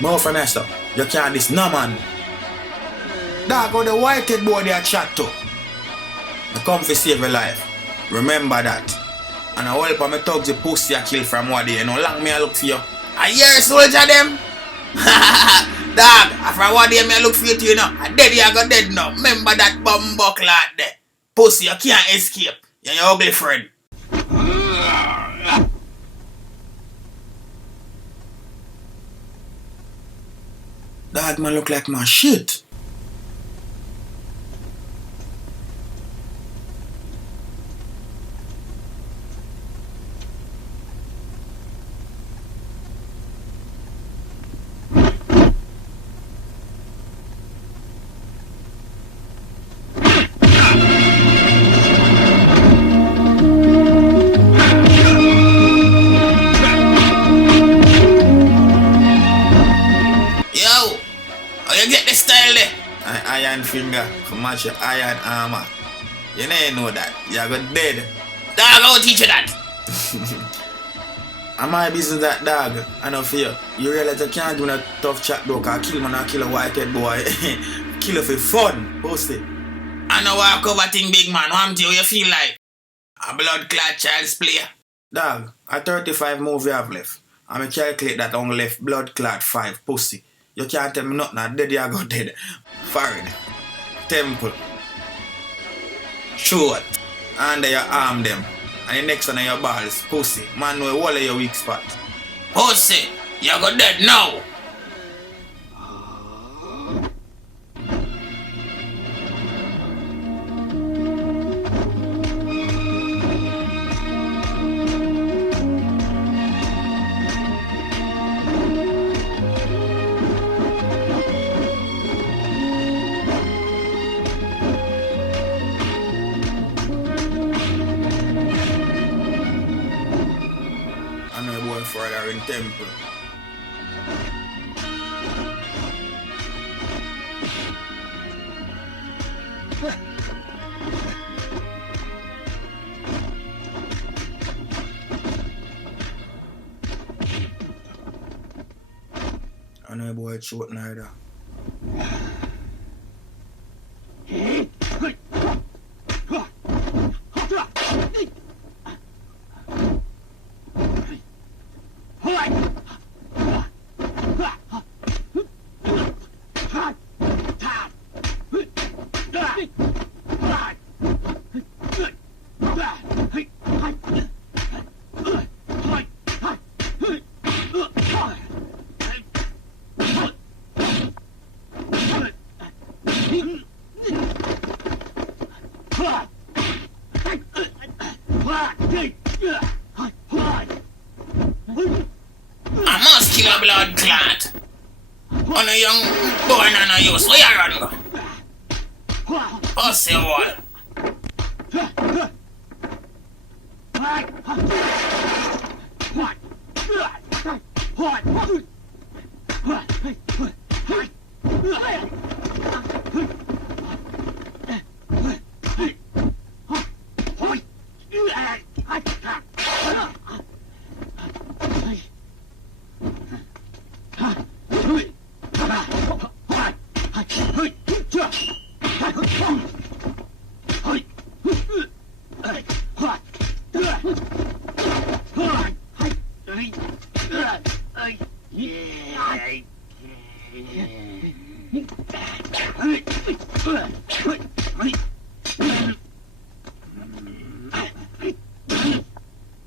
More finesse though. You can't this no man. Dog, go the white-head boy they chat to. I come to save your life. Remember that. And I hold up my thugs the pussy I kill from what day. You know, long me I look for you. I hear soldier them. Dog, from what day me I look for you too, you know. I dead you I got dead now. Remember that bumbuck lad there. Pussy, you can't escape. You're your ugly friend. Dog man look like my shit. Iron finger for match your iron armor. You never know that. You're got dead. Dog, I'll teach you that. I'm my business that dog. I know for you. You realize you can't do a tough chat though, cause kill man or kill a white-head boy. Kill her for fun. Pussy. I know why I cover thing big man. What do you feel like? A blood clot child's player. Dog, a 35 movie I have left. I'm calculate that only left blood clot 5 pussy. You can't tell me nothing, now dead you go dead. Forehead, temple, throat, under your arm them, and the next one on your balls, pussy. Man know all of your weak spot. Pussy, you go dead now. Further in temple. I know boy short neither. I must kill a blood clot. On a young boy and a use. Where you run go? Pussy wall.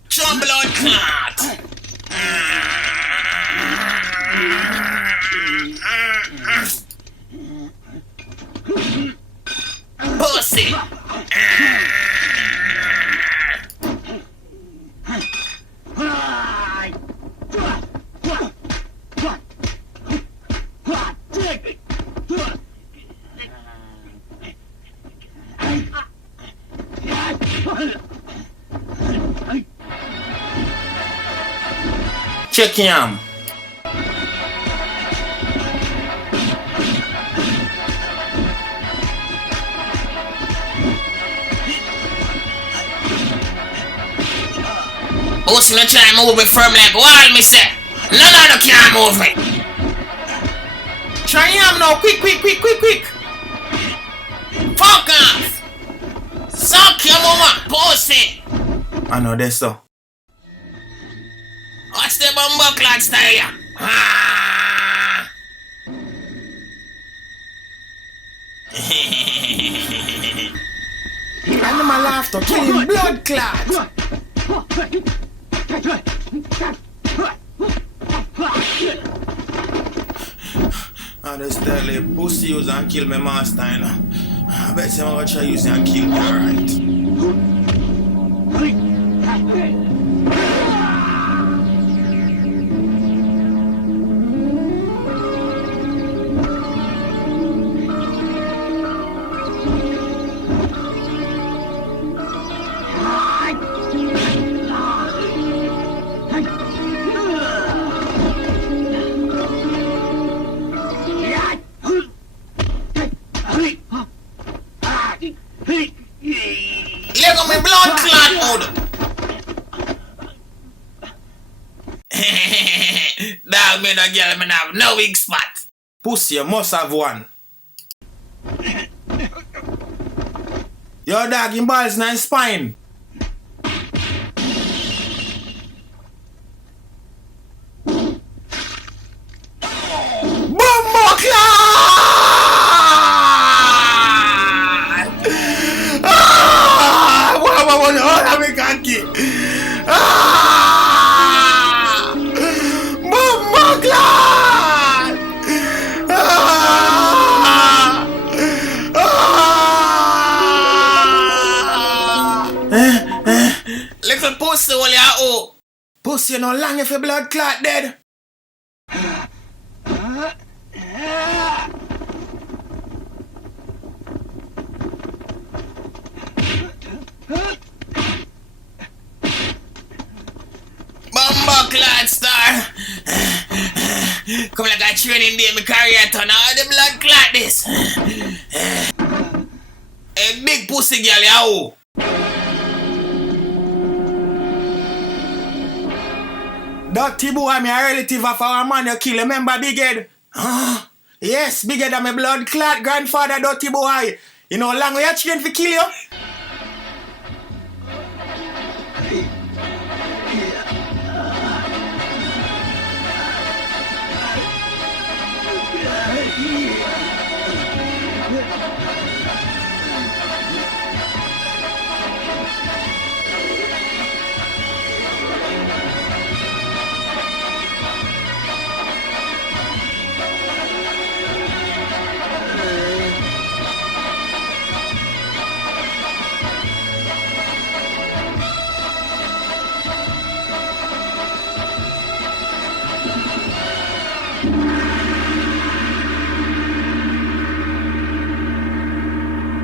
Some blood clot. Pussy. Check him. Who's gonna try and move it firm like wall, me say? None of them can move it. Try him now, quick. Fuck off! Suck your mama, pussy! I know this so. What's the bumbo clad style ya? Ah! And my laughter killing blood clot. I just tell you, pussy use and kill my master, you know. I bet you I'm gonna try use and kill me, alright. Look at me blood clot mode. Dog, me no girl, me have no weak spot. Pussy, you must have one. Your dog, him balls in his spine. Bumbo clot! Hold me cocky. Bumbo clot! Little pussy, all ya oh. Pussy, you no long if your blood clot dead. Bumbo clot star. Come like a training day, me career turn out the blood clot this. A big pussy girl, ya oh. Dirty boy, I'm a relative of our man you kill. Remember Big Head? Yes, Big Head, I'm a blood clot grandfather, dirty boy. You know how long we are trained to kill you?